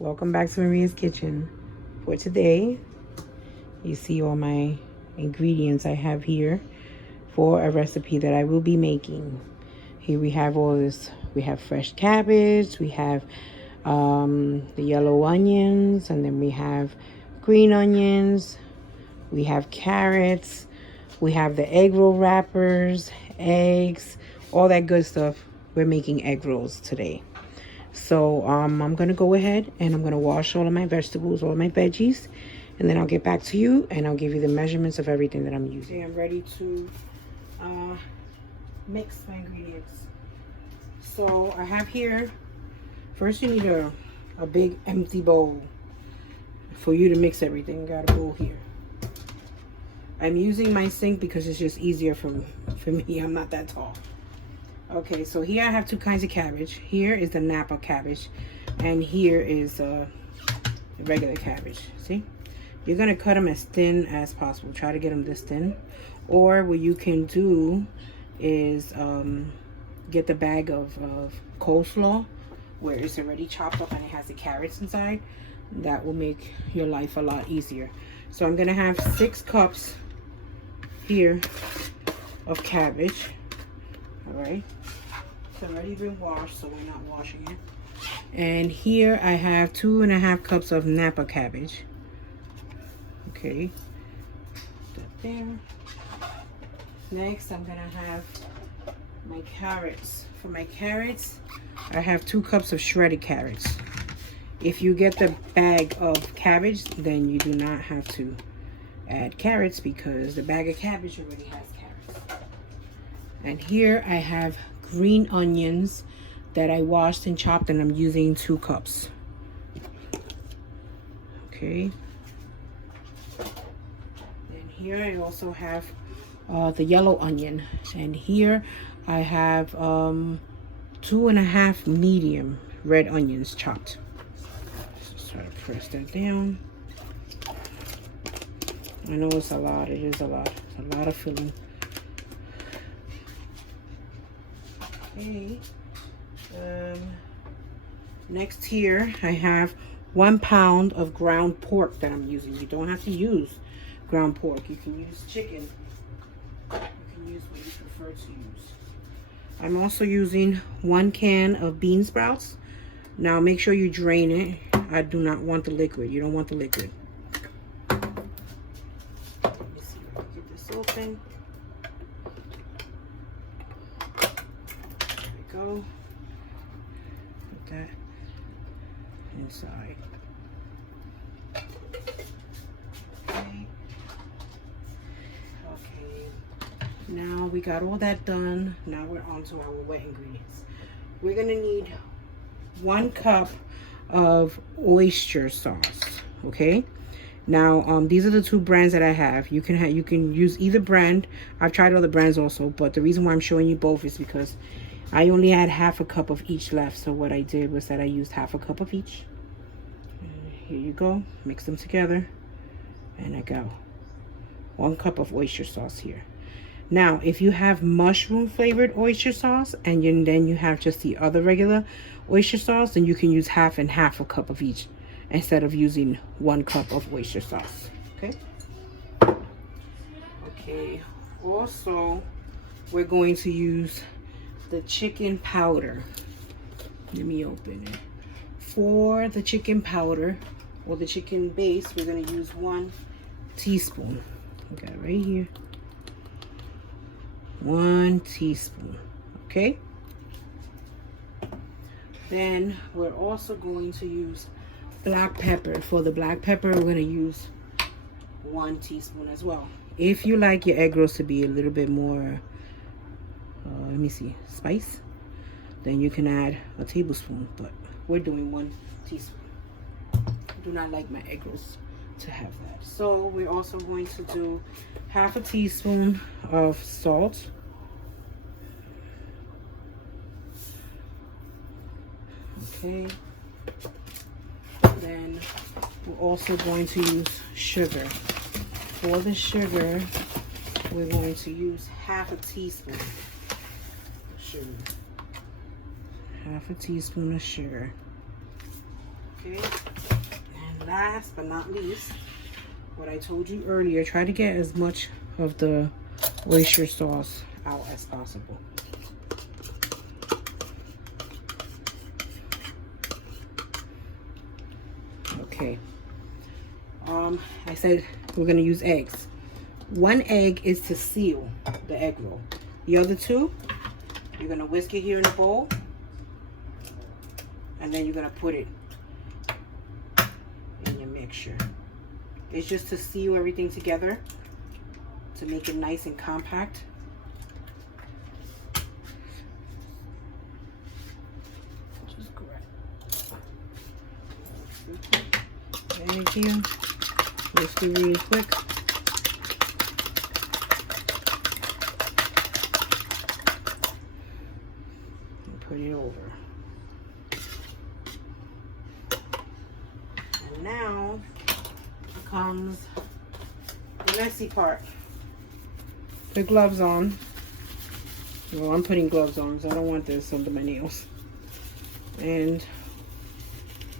Welcome back to Maria's Kitchen. For today, you see all my ingredients I have here for a recipe that I will be making. Here we have all this. We have fresh cabbage, we have the yellow onions, and then we have green onions, we have carrots, we have the egg roll wrappers, eggs, all that good stuff. We're making egg rolls today. So I'm going to go ahead and I'm going to wash all of my vegetables, all of my veggies, and then I'll get back to you and I'll give you the measurements of everything that I'm using. I'm ready to mix my ingredients. So I have here, first you need a big empty bowl for you to mix everything. Got a bowl here. I'm using my sink because it's just easier for me. I'm not that tall. Okay, so here I have two kinds of cabbage. Here is the Napa cabbage, and here is the regular cabbage. See? You're going to cut them as thin as possible. Try to get them this thin. Or what you can do is get the bag of coleslaw where it's already chopped up and it has the carrots inside. That will make your life a lot easier. So I'm going to have 6 cups here of cabbage. Alright, it's already been washed, so we're not washing it. And here I have 2.5 cups of Napa cabbage. Okay, put that there. Next, I'm gonna have my carrots. For my carrots, I have 2 cups of shredded carrots. If you get the bag of cabbage, then you do not have to add carrots because the bag of cabbage already has carrots. And here I have green onions that I washed and chopped, and I'm using 2 cups. Okay. And here I also have the yellow onion. And here I have 2.5 medium red onions chopped. Just try to press that down. I know it's a lot. It is a lot. It's a lot of filling. Okay. Next here I have 1 pound of ground pork that I'm using. You don't have to use ground pork. You can use chicken. You can use what you prefer to use. I'm also using 1 can of bean sprouts. Now make sure you drain it. I do not want the liquid. You don't want the liquid. Let me see if I can get this open. Go. Put that inside. Okay. Now we got all that done. Now we're on to our wet ingredients. We're gonna need 1 cup of oyster sauce. Okay. Now these are the 2 brands that I have. You can use either brand. I've tried other brands also, but the reason why I'm showing you both is because I only had 1/2 cup of each left, so what I did was that I used 1/2 cup of each. And here you go, mix them together, and I got 1 cup of oyster sauce here. Now, if you have mushroom flavored oyster sauce, and then you have just the other regular oyster sauce, then you can use 1/2 and 1/2 cup of each, instead of using 1 cup of oyster sauce. Okay. Okay. Also, we're going to use the chicken powder. Let me open it. For the chicken powder or the chicken base, we're going to use 1 teaspoon. We got it right here. 1 teaspoon. Okay. Then we're also going to use black pepper. For the black pepper, we're going to use 1 teaspoon as well. If you like your egg rolls to be a little bit more let me see, spice, then you can add a tablespoon, but we're doing 1 teaspoon. I do not like my egg rolls to have that. So we're also going to do 1/2 teaspoon of salt. Okay. Then we're also going to use sugar. For the sugar, we're going to use 1/2 teaspoon. Sugar. 1/2 teaspoon of sugar. Okay. And last but not least, what I told you earlier, try to get as much of the oyster sauce out as possible. Okay. I said we're gonna use eggs. 1 egg is to seal the egg roll. The other 2, you're gonna whisk it here in a bowl, and then you're gonna put it in your mixture. It's just to seal everything together to make it nice and compact. Just grab egg here. Whisk it really quick. And put it over. And now comes the messy part. Put gloves on. Well, I'm putting gloves on because I don't want this under my nails. And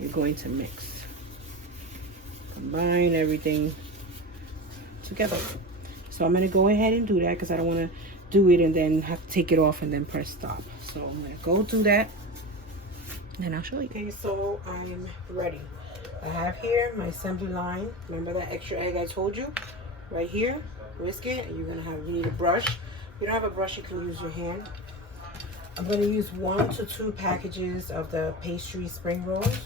you're going to mix. Combine everything together. So I'm going to go ahead and do that because I don't want to do it and then have to take it off and then press stop. So I'm going to go do that and I'll show you. Okay, so I'm ready. I have here my assembly line. Remember that extra egg I told you? Right here. Whisk it. And you need a brush. If you don't have a brush, you can use your hand. I'm going to use 1 to 2 packages of the pastry spring rolls.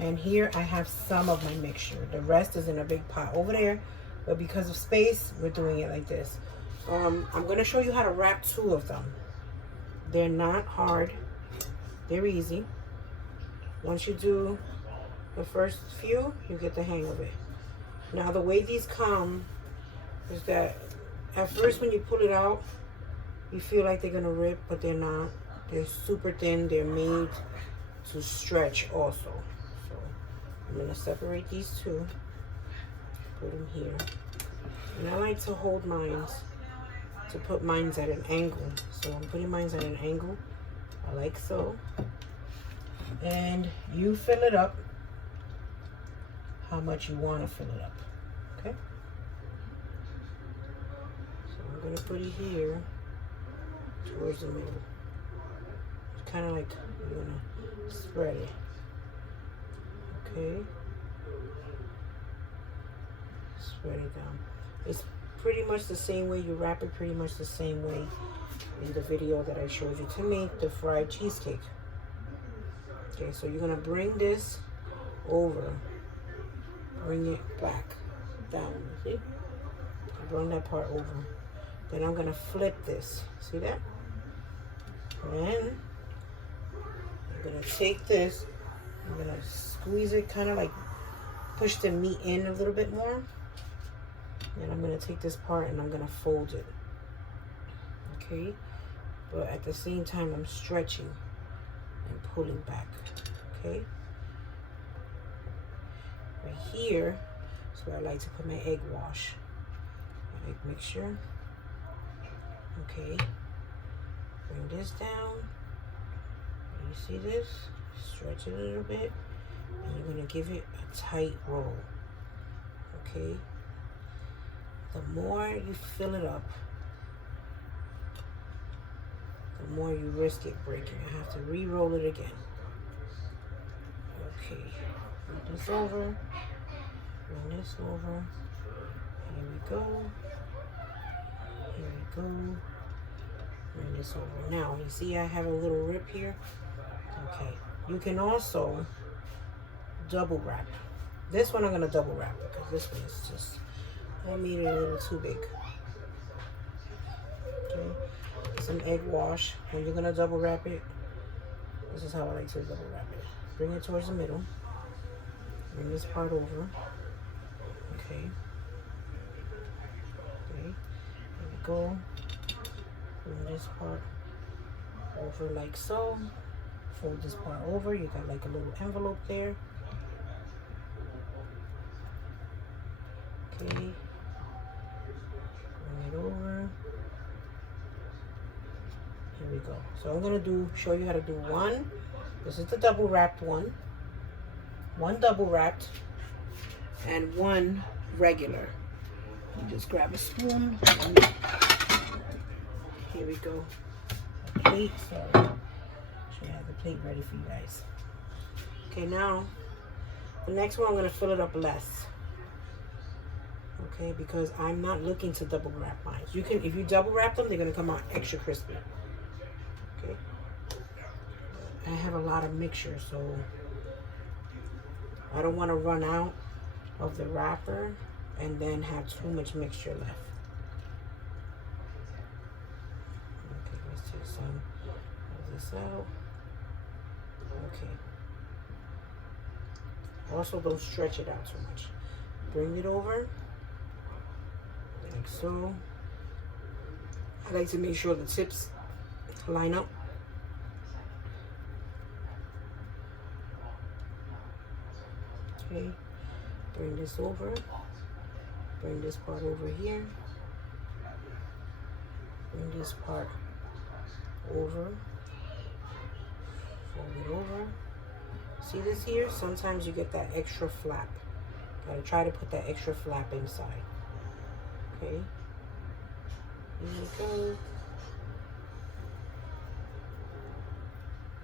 And here I have some of my mixture. The rest is in a big pot over there. But because of space, we're doing it like this. I'm going to show you how to wrap 2 of them. They're not hard. They're easy. Once you do the first few, you get the hang of it. Now the way these come is that at first when you pull it out, you feel like they're gonna rip, but they're not. They're super thin. They're made to stretch also. So I'm gonna separate these 2, put them here. And I like to hold mine, to put mine at an angle. So I'm putting mine at an angle, like so. And you fill it up how much you want to fill it up, okay? So I'm going to put it here towards the middle. It's kind of like you're going to spread it, okay? Spread it down. It's pretty much the same way you wrap it, pretty much the same way in the video that I showed you to make the fried cheesecake. Okay, so you're going to bring this over. Bring it back down, see? Bring that part over. Then I'm gonna flip this. See that? Then I'm gonna take this, I'm gonna squeeze it, kind of like push the meat in a little bit more. And I'm gonna take this part and I'm gonna fold it. Okay? But at the same time, I'm stretching and pulling back. Okay? Right here is where I like to put my egg wash, my egg mixture. Okay, bring this down. You see this? Stretch it a little bit, and you're gonna give it a tight roll. Okay. The more you fill it up, the more you risk it breaking. I have to re-roll it again. Okay. Bring this over. Bring this over. Here we go. Here we go. Bring this over. Now, you see I have a little rip here? Okay. You can also double wrap. This one I'm going to double wrap because this one is just, I made it a little too big. Okay. Some egg wash. When you're going to double wrap it, this is how I like to double wrap it. Bring it towards the middle. Bring this part over. Okay. Okay. There we go. Bring this part over like so. Fold this part over. You got like a little envelope there. Okay. Bring it over. Here we go. So I'm gonna show you how to do one. This is the double wrapped one. one double wrapped and one regular. You just grab a spoon. Here we go. A plate. Sorry. Should have the plate ready for you guys. Okay, now the next one I'm going to fill it up less. Okay, because I'm not looking to double wrap mine. You can, if you double wrap them, they're going to come out extra crispy. Okay. I have a lot of mixture, so I don't want to run out of the wrapper and then have too much mixture left. Okay, let's take some of this out. Okay. Also, don't stretch it out too much. Bring it over, like so. I like to make sure the tips line up. Okay, bring this over, bring this part over here, bring this part over, fold it over. See this here? Sometimes you get that extra flap. Gotta try to put that extra flap inside. Okay, here we go.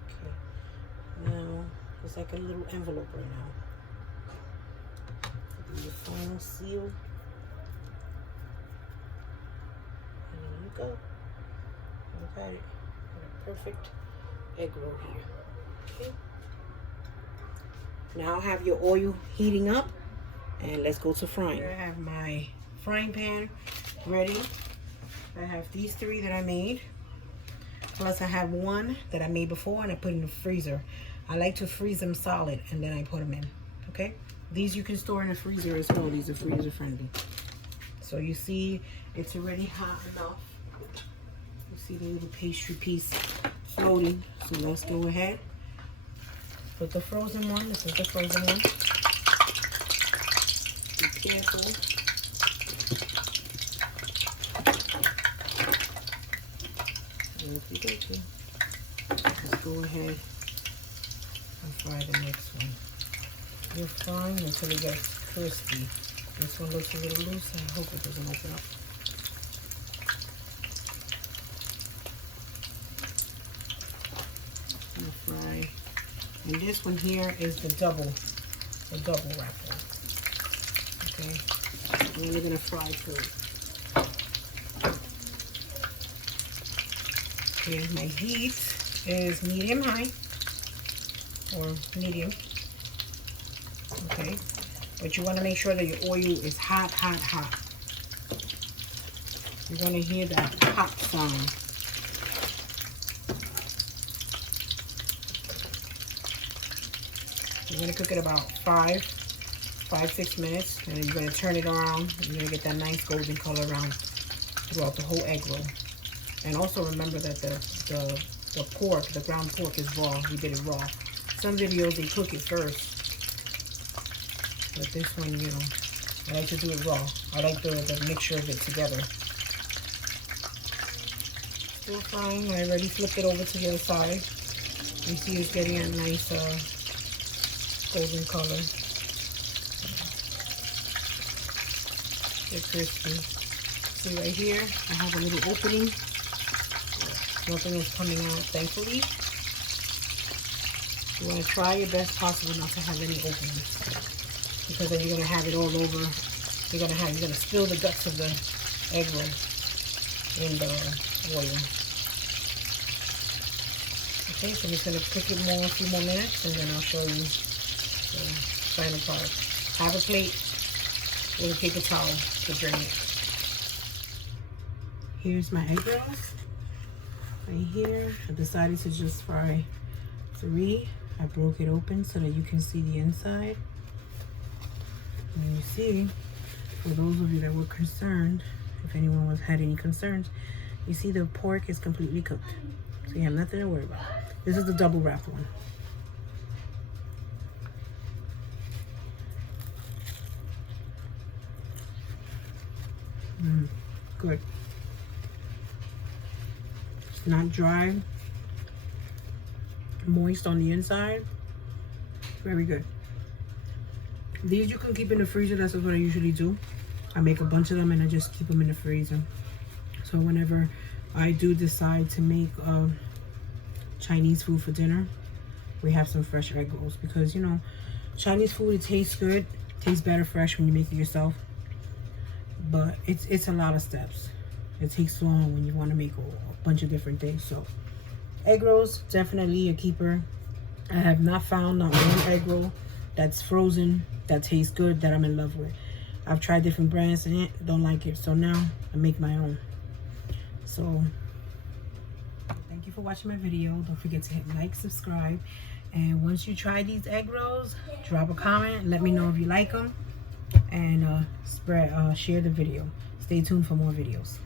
Okay, now it's like a little envelope right now. The final seal. There you go. Look at it. A perfect egg roll here. Okay. Now I have your oil heating up, and let's go to frying. Here I have my frying pan ready. I have these 3 that I made, plus I have one that I made before and I put in the freezer. I like to freeze them solid and then I put them in. Okay. These you can store in the freezer as well. These are freezer friendly. So you see it's already hot enough. You see the little pastry piece floating. So let's go ahead. Put the frozen one. This is the frozen one. Be careful. Okay. Let's go ahead and fry the next one. You're frying until it gets crispy. This one looks a little loose. I hope it doesn't open up. I'm gonna fry. And this one here is the double wrap one. Okay. And then we're gonna fry through. Okay, my heat is medium high or medium. Okay, but you want to make sure that your oil is hot, hot, hot. You're going to hear that pop sound. You're going to cook it about 5-6 minutes, and then you're going to turn it around. You're going to get that nice golden color around throughout the whole egg roll. And also remember that the pork, the ground pork is raw. We did it raw. Some videos they cook it first. But this one, you know, I like to do it raw. I like the mixture of it together. Still frying. I already flipped it over to the other side. You see it's getting a nice golden color. They're crispy. See right here, I have a little opening. Nothing is coming out, thankfully. You want to try your best possible not to have any openings, because then you're going to have it all over. You're going to spill the guts of the egg roll in the oil. Okay, so I'm just going to cook it a few more minutes, and then I'll show you the final product. Have a plate with a paper towel to drain it. Here's my egg rolls. Right here, I decided to just fry 3. I broke it open so that you can see the inside. And you see, for those of you that were concerned, if anyone had any concerns, you see the pork is completely cooked. So you have nothing to worry about. This is the double wrapped one. Good. It's not dry, moist on the inside. Very good. These you can keep in the freezer. That's what I usually do. I make a bunch of them and I just keep them in the freezer. So whenever I do decide to make Chinese food for dinner, we have some fresh egg rolls, because you know Chinese food, it tastes good, tastes better fresh when you make it yourself, but it's a lot of steps. It takes long when you want to make a bunch of different things. So egg rolls, definitely a keeper. I have not found not one egg roll that's frozen that tastes good that I'm in love with. I've tried different brands and don't like it, so now I make my own. So thank you for watching my video. Don't forget to hit like, subscribe, and once you try these egg rolls, drop a comment, let me know if you like them, and share the video. Stay tuned for more videos.